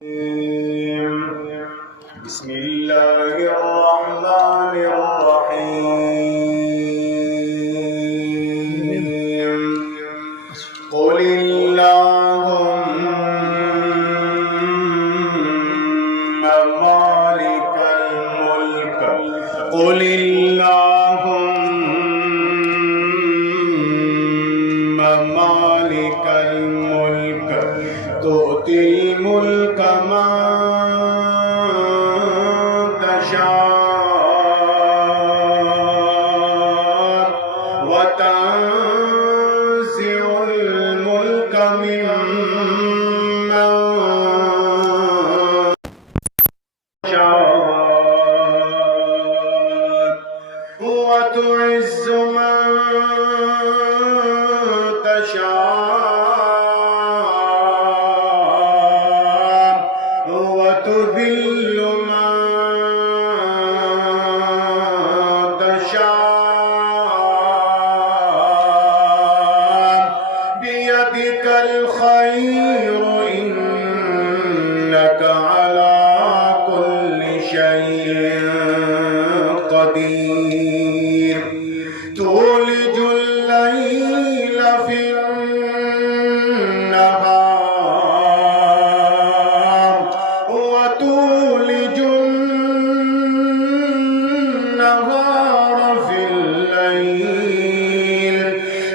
بسم الله الرحمن الرحيم قل اللهم مالك الملك قل اللهم مالك الملك تؤتي الملك من تشاء وتنزع الملك ممن تشاء وتعز من تشاء وتذل من تشاء بيدك الخير إنك على كل شيء قدير تولج الليل في النهار وتولج النهار في الليل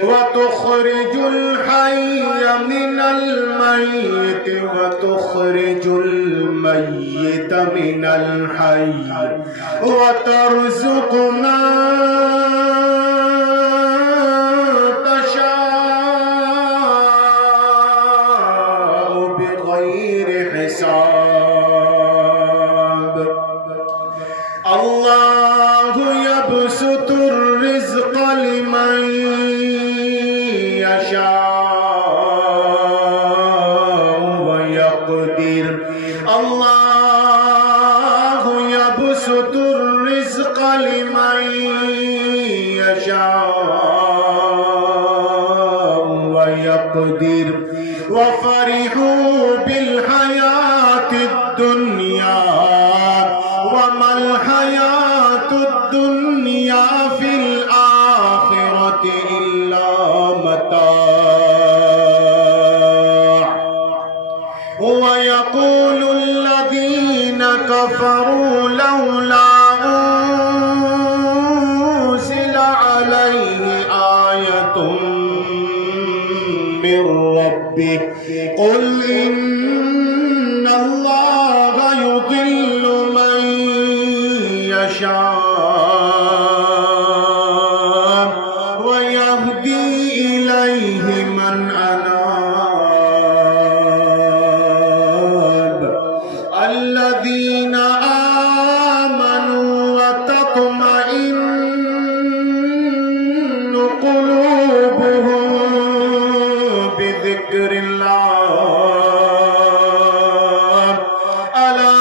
وتخرج الحي من الميت وتخرج الميت من الحي وترزق من تشاء بغير حساب الله يبسط الرزق لمن يشاء ويقدر الله يبسط الرزق لمن يشاء ويقدر وفرحوا بالحياة الدنيا وما الحياة الدنيا في الآخرة إلا متاع ويقول الذين كفروا لولا أنزل عليه آية من ربه قل إن الله يضل من يشاء ويهدي إليه من أناب الذين آمنوا وتطمئن قلوبهم بذكر الله ألا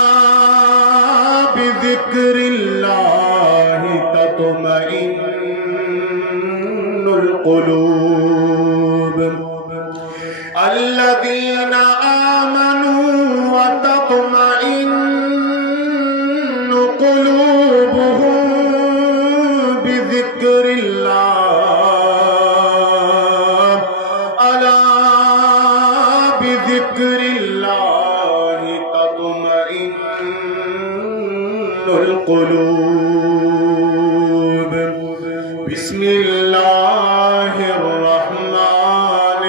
بذكر الله تطمئن القلوب الذين آمنوا وتطمئن قلوبهم بذكر الله ألا بذكر الله تطمئن القلوب بسم الله الرحمن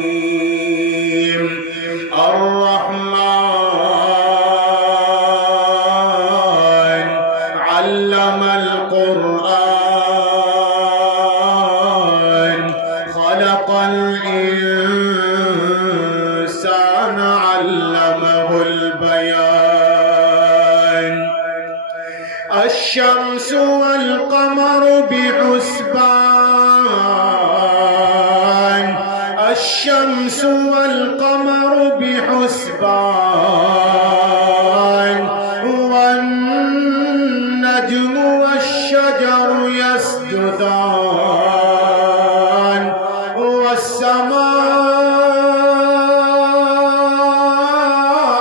الرحيم الرحمن علم القرآن خلق الإنسان علمه البيان الشمس والقمر بحسبان الشمس والقمر بحسبان والنجم والشجر يسجدان والسماء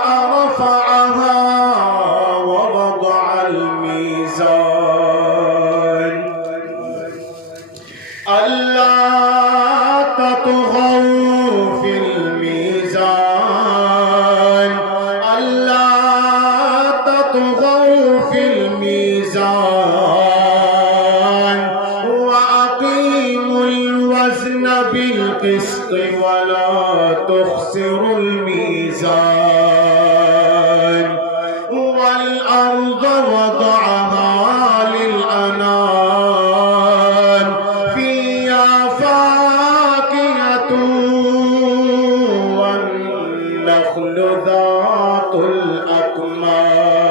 الأكمام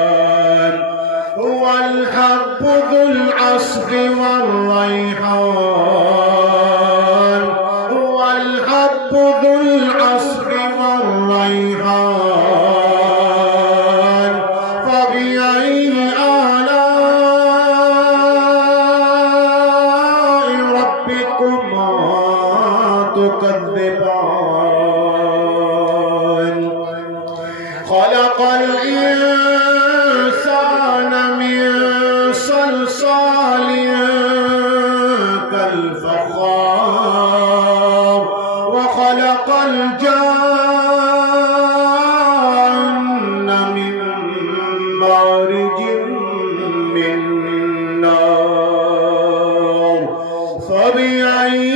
هو الحب ذو العصف والريحان هو الحب ذو العصف والريحان فبأي آلاء ربكما تكذبان خلق الإنسان من صلصال كالفخار وخلق الجان من مارج من نار فبأي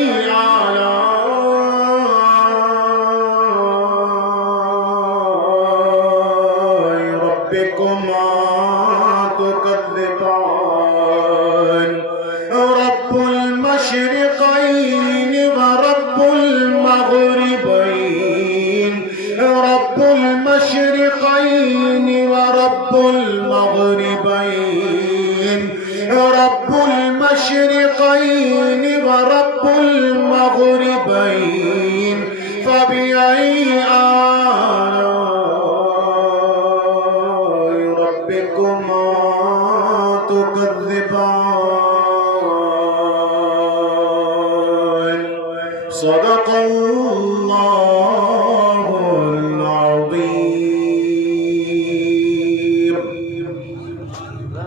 آلاء ربكما تكذبان رب المشرقين ورب المغربين رب المشرقين ورب المغربين رب المشرقين ورب المغربين فبأي آلاء ربكما تكذبان صدق الله